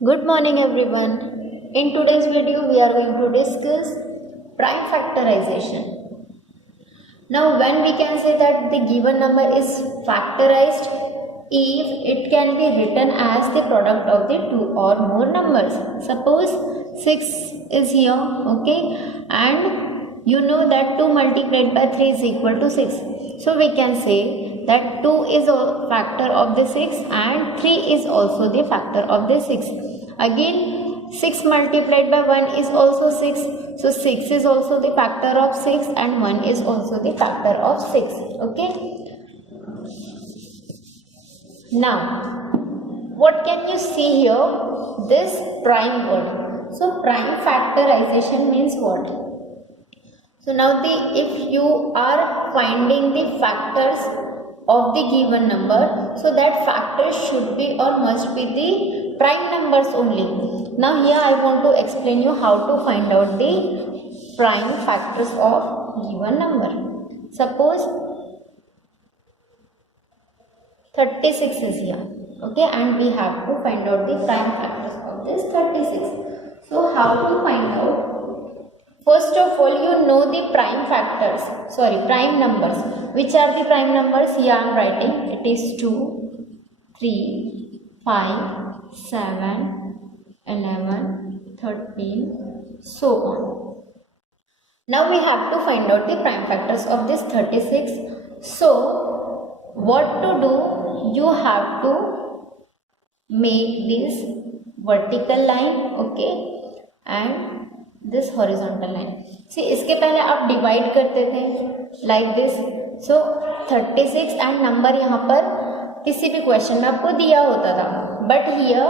Good morning everyone. In today's video we are going to discuss prime factorization. Now when we can say that the given number is factorized if it can be written as the product of the two or more numbers. Suppose 6 is here, okay, and you know that 2 multiplied by 3 is equal to 6. So we can say that 2 is a factor of the 6 and 3 is also the factor of the 6. Again 6 multiplied by 1 is also 6. So 6 is also the factor of 6 and 1 is also the factor of 6. Okay. Now what can you see here? This prime word. So prime factorization means what? So now if you are finding the factors of the given number, so that factors should be or must be the prime numbers only. Now here I want to explain you how to find out the prime factors of given number. Suppose 36 is here, okay, and we have to find out the prime factors of this 36. So how to find out? First of all, you know the prime numbers. Which are the prime numbers? Here I am writing. It is 2, 3, 5, 7, 11, 13, so on. Now we have to find out the prime factors of this 36. So what to do? You have to make this vertical line, okay, and this horizontal line. See, इसके पहले आप divide करते थे like this. So 36 and number यहाँ पर किसी भी question में आपको दिया होता था, but here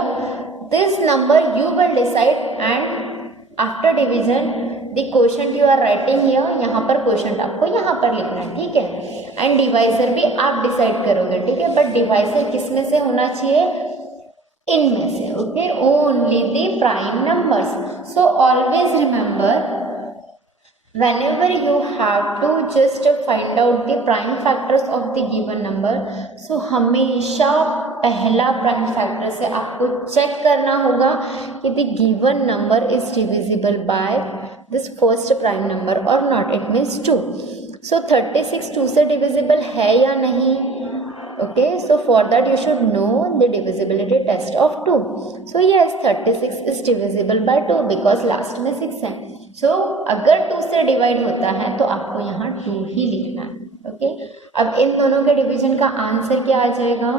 this number you will decide and after division the quotient you are writing here, यहाँ पर quotient आपको यहाँ पर लिखना है, ठीक है, and divisor भी आप डिसाइड करोगे, ठीक है, but divisor किस में से होना चाहिए? इनमें से, okay, only the prime numbers. So always remember whenever you have to just find out the prime factors of the given number, so हमेशा पहला प्राइम फैक्टर से आपको चेक करना होगा कि the given number is divisible by this first prime number or not. It means 2. So 36 2 से divisible है या नहीं? Okay, so for that you should know the divisibility test of 2. So yes, 36 is divisible by 2 because last में 6 है. So अगर 2 से divide होता है तो आपको यहाँ 2 ही लिखना है. ओके, अब इन दोनों के डिवीजन का आंसर क्या आ जाएगा?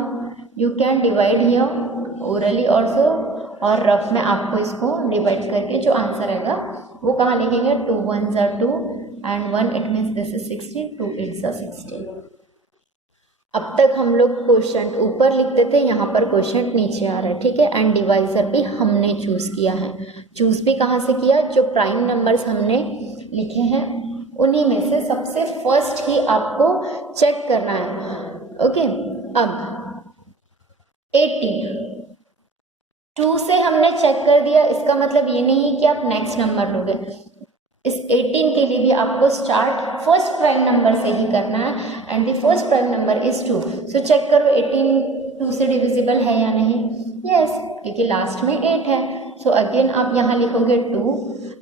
You can divide here orally also, और रफ में आपको इसको डिवाइड करके जो आंसर आएगा वो कहाँ लिखेंगे? 2 1s are 2 and 1, it means this is 16, 2 8s are 16. अब तक हम लोग क्वेश्चन ऊपर लिखते थे, यहाँ पर क्वेश्चन नीचे आ रहा है, ठीक है, एंड डिवाइजर भी हमने चूज किया है. चूज भी कहाँ से किया? जो प्राइम नंबर्स हमने लिखे हैं उन्हीं में से सबसे फर्स्ट ही आपको चेक करना है. ओके, अब 18 2 से हमने चेक कर दिया, इसका मतलब ये नहीं कि आप नेक्स्ट नंबर लोगे. इस 18 के लिए भी आपको स्टार्ट फर्स्ट प्राइम नंबर से ही करना है, and the first prime number is 2. So check करो 18 2 से डिविजिबल है या नहीं? यस, क्योंकि लास्ट में 8 है. सो अगेन आप यहाँ लिखोगे 2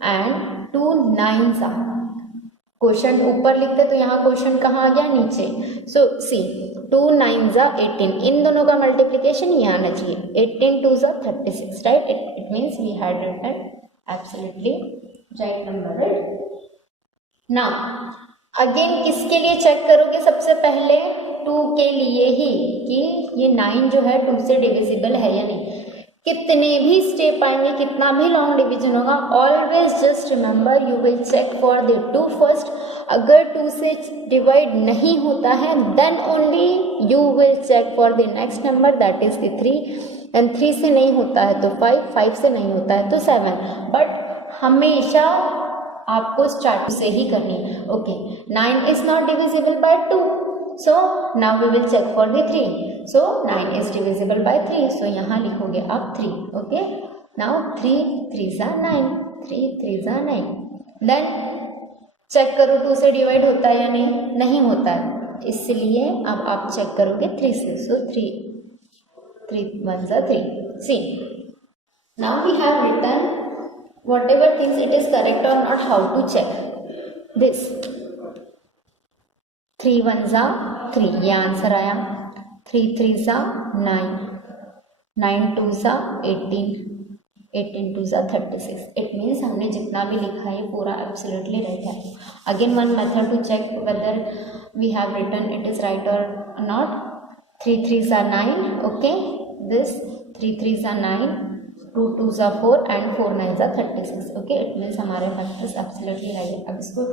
एंड 2 9s are. क्वेश्चन ऊपर लिखते तो यहाँ क्वेश्चन कहाँ आ गया? नीचे. सो सी 2 9s are 18. इन दोनों का मल्टीप्लीकेशन ये आना चाहिए. 18 2s are 36, right? It means we had written absolutely right number, right? Now again किसके लिए चेक करोगे? सबसे पहले 2 के लिए ही कि ये 9 जो है 2 से डिविजिबल है या नहीं. कितने भी स्टेप आएंगे, कितना भी लॉन्ग डिवीजन होगा, always just remember you will check for the 2 first. अगर 2 से डिवाइड नहीं होता है then only you will check for the next number, that is the 3. And 3 से नहीं होता है तो 5, 5 से नहीं होता है तो 7. बट हमेशा आपको स्टार्ट से ही करनी है. Okay, 9 is not divisible by 2, so now we will check for the 3. So 9 is divisible by 3, so यहाँ लिखोगे आप 3. Okay, now 3 3s are 9, 3 3s are 9. Then check करो 2 से डिवाइड होता है या नहीं? नहीं होता है, इसलिए अब आप चेक करोगे 3 से. सो 3 1s are 3. C Now we have written whatever things it is correct or not, how to check this. 3 1s are 3, ये आंसर आया. 3 3s are 9, 9 2s are 18, 18 2s are 36. It means हमने जितना भी लिखा है पूरा एब्सोल्युटली राइट है. Again one method to check whether we have written it is right और नॉट. 3 3s are 9. Okay, this 3 3s are 9, 2 2s are 4 and 4 9s are 36. Okay, it means हमारे फैक्टर्स एब्सोल्युटली राइट है. अब इसको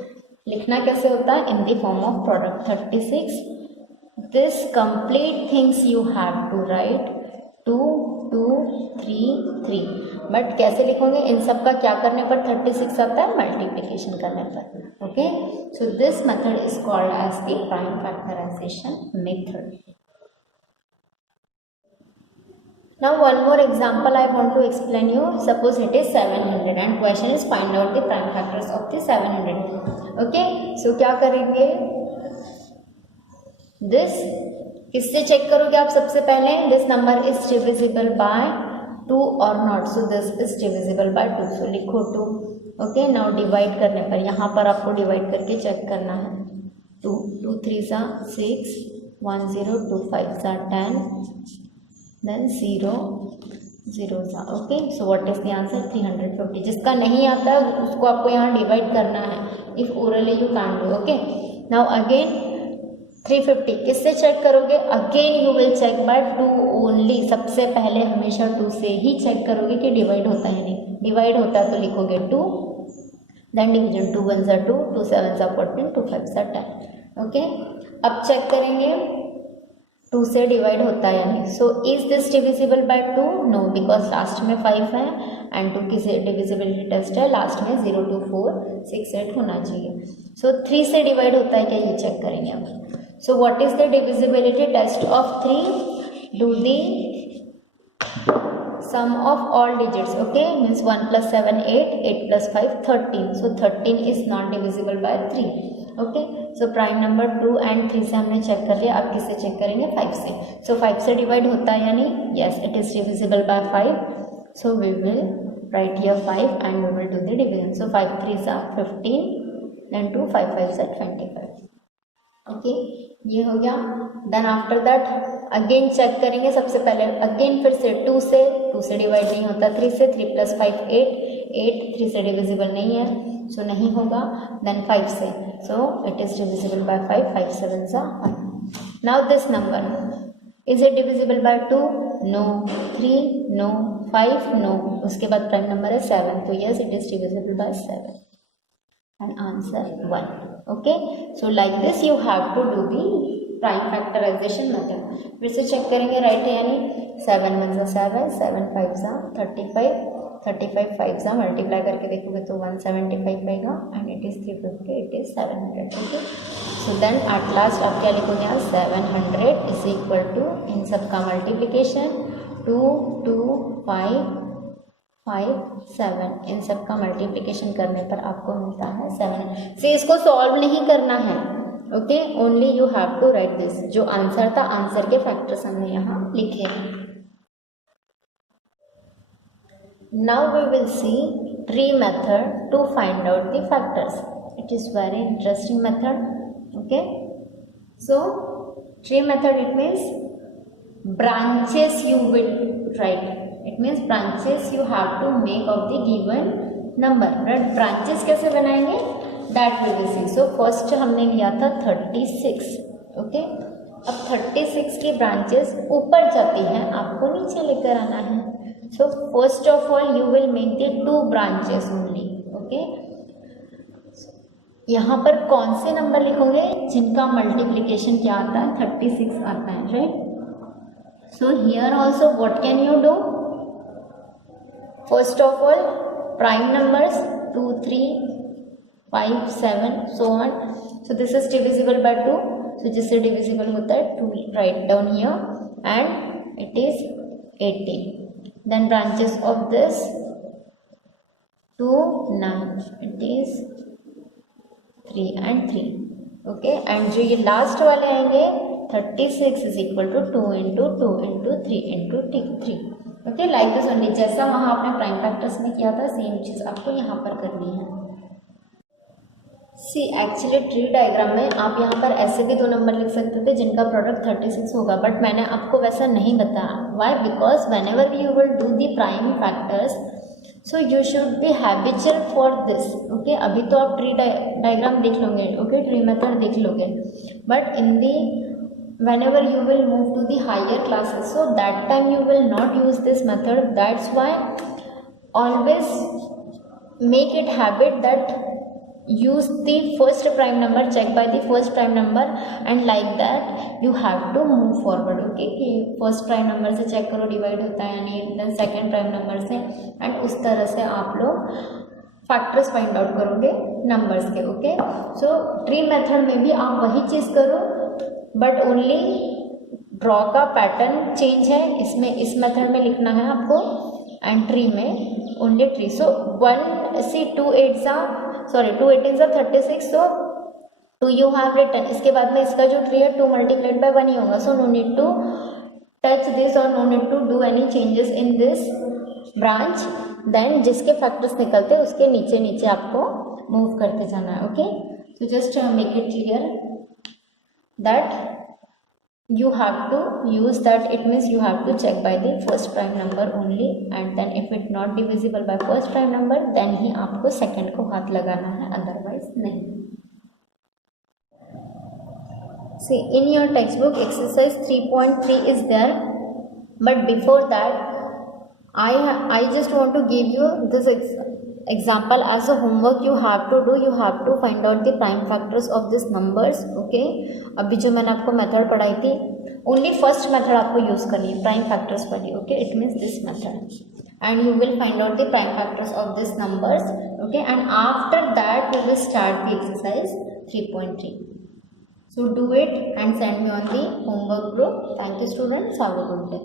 लिखना कैसे होता है? In the form of product. 36 this complete things you have to write 2 2 3 3. But कैसे लिखोगे? इन सब का क्या करने पर 36 आता है? मल्टीप्लिकेशन करने पर. Okay, so this method is called as the prime factorisation method. Now one more example I want to explain you. Suppose it is 700 and question is find out the prime factors of the 700. Okay, so क्या करेंगे? This किससे check करोगे आप? सबसे पहले this number is divisible by 2 or not. So this is divisible by 2. So लिखो 2. Okay, now divide करने पर यहाँ पर आपको divide करके चेक करना है. 2 2 3s are 6, 1 0 2 5s are 10. Then 0 zeros are. Okay, so what is the answer? 350. जिसका नहीं आता उसको आपको यहाँ डिवाइड करना है. If orally you can't do. Okay, now again 350 किससे चेक करोगे? Again you will check by 2 only. सबसे पहले हमेशा 2 से ही चेक करोगे कि डिवाइड होता है नहीं. डिवाइड होता है तो लिखोगे 2, then division. 2 1s are 2, 2 7s are 14, 2 5s are 10. Okay, अब चेक करेंगे 2 से डिवाइड होता है या नहीं. So is this divisible by 2? No, because last में 5 है एंड 2 की डिविजिबिलिटी टेस्ट है. लास्ट में 0 2 4 6 8 होना चाहिए. सो 3 से डिवाइड होता है क्या, ये चेक करेंगे अब. So what is the divisibility test of 3? Do the sum of all digits. Okay, means 1 plus 7 8, 8 plus 5 13. So 13 is not divisible by 3. Okay, so prime number 2 and 3 से हमने चेक कर लिया. अब किससे चेक करेंगे? 5 से. So 5 से डिवाइड होता है या नहीं? Yes, it is divisible by 5. So we will write here 5 and we will do the division. So 5 3s are 15, then 2 5 5s are 25. Okay, ये हो गया. Then after that again check करेंगे. सबसे पहले अगेन फिर से 2 से डिवाइड नहीं होता. 3 से 3 plus 5 8, 8 3 से डिविजिबल नहीं है, सो नहीं होगा. देन 5 से, so it is divisible by 5, 5 7s are 1. Now this number is it divisible by 2? No. 3 no. 5 no. उसके बाद प्राइम नंबर है 7, तो yes it is divisible by 7 and answer 1. Okay, so like this you have to do the prime factorization method. फिर से check करेंगे right है या नहीं. 7 1s are 7, 7 5s are 35, 35 5s are multiply करके देखोगे तो 175 आएगा and it is 350, it is 700. Okay, so then at last आप क्या लिखोगे यहाँ? 700 इज इक्वल टू इन सब का मल्टीप्लीकेशन 2 2 5 5 7. इन सब का मल्टीप्लिकेशन करने पर आपको मिलता है 7. से इसको सॉल्व नहीं करना है. Okay, only you have to write this. जो आंसर था, आंसर के फैक्टर्स हमने यहाँ लिखे हैं. Now we will see tree method to find out the factors. It is very interesting method. Okay, so tree method it means branches you will write. It means branches you have to make of the given number. Right? Branches कैसे बनाएंगे? That we will see. So first हमने लिया था 36. Okay? अब 36 की branches ऊपर जाती हैं, आपको नीचे लेकर आना है. So first of all you will make the 2 branches only. Okay? यहाँ पर कौन से नंबर लिखोगे जिनका मल्टीप्लिकेशन क्या आता है? 36 आता है. Right? So here also what can you do? First of all, prime numbers 2 3 5 7 so on. So this is divisible by 2. So जिससे divisible होता है 2 write down here and it is 18. Then branches of this 2 9, it is 3 and 3. Okay, and जो ये last वाले आएंगे 36 is equal to 2 into 2 into 3 into 3. Okay, like this only, जैसा वहाँ आपने प्राइम फैक्टर्स में किया था सेम चीज़ आपको यहाँ पर करनी है। सी एक्चुअली ट्री डायग्राम में आप यहाँ पर ऐसे भी 2 नंबर लिख सकते थे जिनका प्रोडक्ट 36 होगा, बट मैंने आपको वैसा नहीं बताया। Why? Because whenever you will do the prime factors so you should be habitual for this. Okay, अभी तो आप ट्री डायग्राम देख लोगे, ओके, ट्री मेथड देख लोगे, but in the whenever you will move to the higher classes, so that time you will not use this method. That's why always make it habit that use the first prime number, check by the first prime number, and like that you have to move forward. Okay, कि first prime number से check करो divide होता है या नहीं, then second prime number से, and उस तरह से आप लोग फैक्टर्स फाइंड आउट करोगे नंबर्स के। ओके, सो ट्री मेथड में भी आप वही चीज़ करो, बट ओनली ड्रॉ का पैटर्न चेंज है, इसमें इस मेथड में लिखना है आपको, एंड ट्री में only tree. So 1 see 2 8 2 18 36, so 2 you have written. इसके बाद में इसका जो ट्री है 2 मल्टीप्लाइड बाय 1 ही होगा, so no need to touch this और no need to do any changes in this branch. Then जिसके फैक्टर्स निकलते हैं उसके नीचे नीचे आपको मूव करते जाना है। Okay, so just make it clear that you have to use that, it means you have to check by the first prime number only, and then if it not divisible by first prime number then ही आपको second को हाथ लगाना है, otherwise नहीं। See, in your textbook exercise 3.3 is there, but before that I just want to give you this example as a homework you have to do. You have to find out the prime factors of these numbers. Okay, अभी जो मैंने आपको method पढ़ाई थी only first method आपको use करनी है prime factors वाली। Okay, it means this method, and you will find out the prime factors of this numbers. Okay, and after that you will start the exercise 3.3. So do it and send me on the homework group. Thank you students, have a good day.